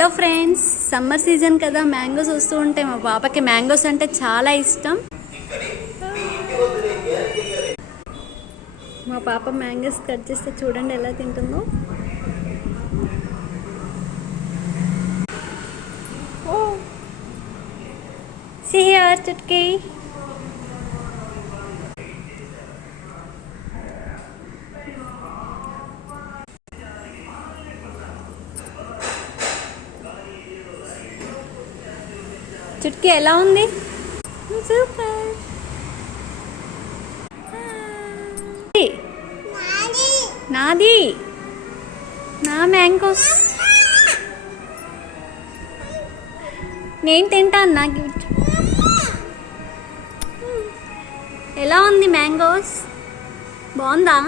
Hello friends, summer season కదా, mangoes వస్తూ ఉంటాయి. మా పాపకి మ్యాంగోస్ అంటే చాలా ఇష్టం. మా పాప మ్యాంగోస్ కట్ చేస్తే చూడండి ఎలా తింటుందో. See here, Chutki. చుట్కీ ఎలా ఉంది? సూపర్. నాది నా మ్యాంగోస్ నేను తింటాను. నా గిఫ్ట్ ఎలా ఉంది? మ్యాంగోస్ బాగుందా?